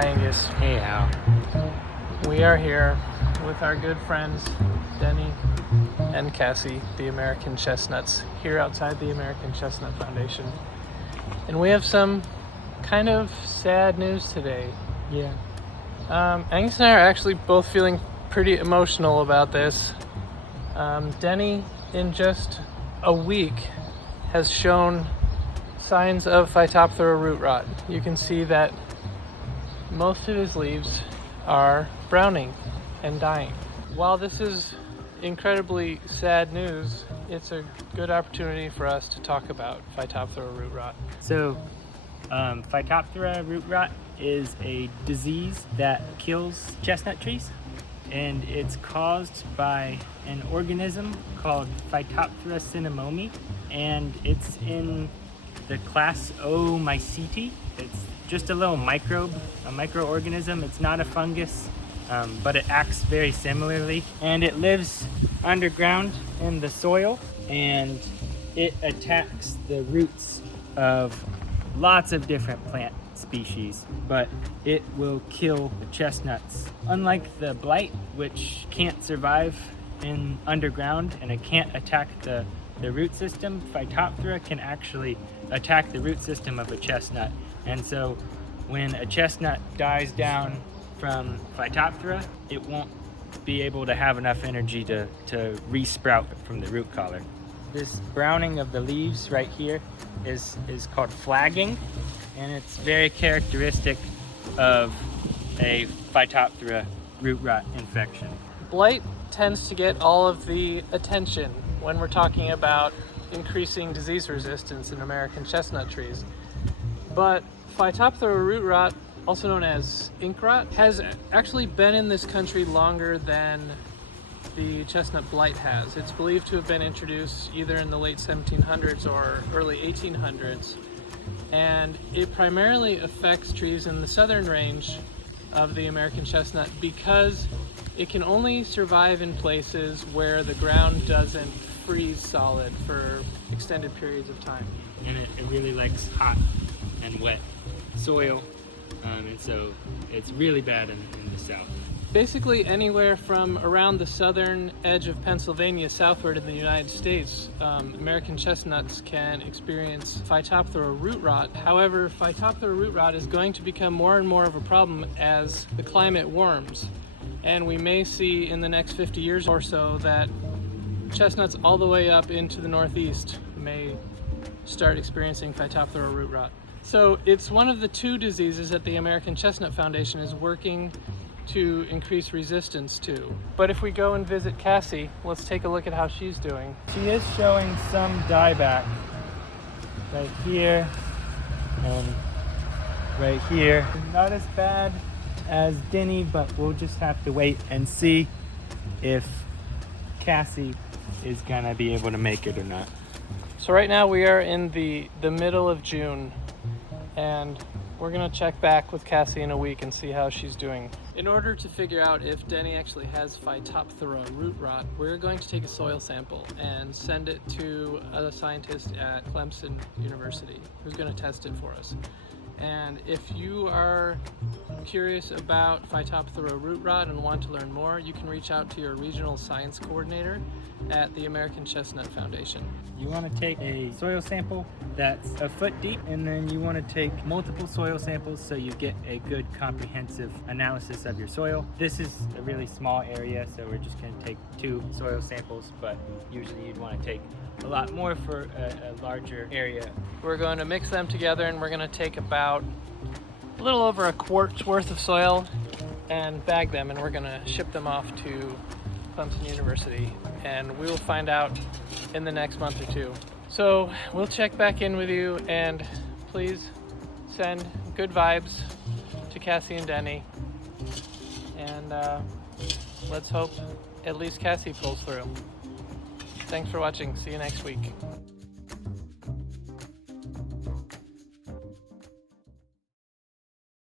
Hi Angus. Hey Al. We are here with our good friends Denny and Cassie, the American Chestnuts, here outside the American Chestnut Foundation. And we have some kind of sad news today. Yeah. Angus and I are actually both feeling pretty emotional about this. Denny, in just a week, has shown signs of Phytophthora root rot. You can see that most of his leaves are browning and dying. While this is incredibly sad news, it's a good opportunity for us to talk about Phytophthora root rot. So, Phytophthora root rot is a disease that kills chestnut trees, and it's caused by an organism called Phytophthora cinnamomi, and it's in the class Omycete. It's just a little microbe, a microorganism. It's not a fungus, but it acts very similarly, and it lives underground in the soil, and it attacks the roots of lots of different plant species, but it will kill the chestnuts. Unlike the blight, which can't survive in underground and it can't attack the root system, Phytophthora can actually attack the root system of a chestnut. And so when a chestnut dies down from Phytophthora, it won't be able to have enough energy to re-sprout from the root collar. This browning of the leaves right here is called flagging, and it's very characteristic of a Phytophthora root rot infection. Blight tends to get all of the attention when we're talking about increasing disease resistance in American chestnut trees. But Phytophthora root rot, also known as ink rot, has actually been in this country longer than the chestnut blight has. It's believed to have been introduced either in the late 1700s or early 1800s, and it primarily affects trees in the southern range of the American chestnut because it can only survive in places where the ground doesn't freeze solid for extended periods of time. And it really likes hot and wet soil, and so it's really bad in the south. Basically anywhere from around the southern edge of Pennsylvania southward in the United States, American chestnuts can experience Phytophthora root rot. However, Phytophthora root rot is going to become more and more of a problem as the climate warms. And we may see in the next 50 years or so that chestnuts all the way up into the Northeast may start experiencing Phytophthora root rot. So it's one of the two diseases that the American Chestnut Foundation is working to increase resistance to. But if we go and visit Cassie, let's take a look at how she's doing. She is showing some dieback right here and right here. Not as bad as Denny, but we'll just have to wait and see if Cassie is gonna be able to make it or not. So right now we are in the middle of June, and we're gonna check back with Cassie in a week and see how she's doing. In order to figure out if Denny actually has Phytophthora root rot, we're going to take a soil sample and send it to a scientist at Clemson University who's gonna test it for us. And if you are curious about Phytophthora root rot and want to learn more, you can reach out to your regional science coordinator at the American Chestnut Foundation. You want to take a soil sample that's a foot deep, and then you want to take multiple soil samples so you get a good comprehensive analysis of your soil. This is a really small area, so we're just going to take 2 soil samples, but usually you'd want to take a lot more for a larger area. We're going to mix them together, and we're going to take about a little over a quart's worth of soil and bag them, and we're going to ship them off to Clemson University, and we will find out in the next month or two. So we'll check back in with you, and please send good vibes to Cassie and Denny, and let's hope at least Cassie pulls through. Thanks for watching. See you next week.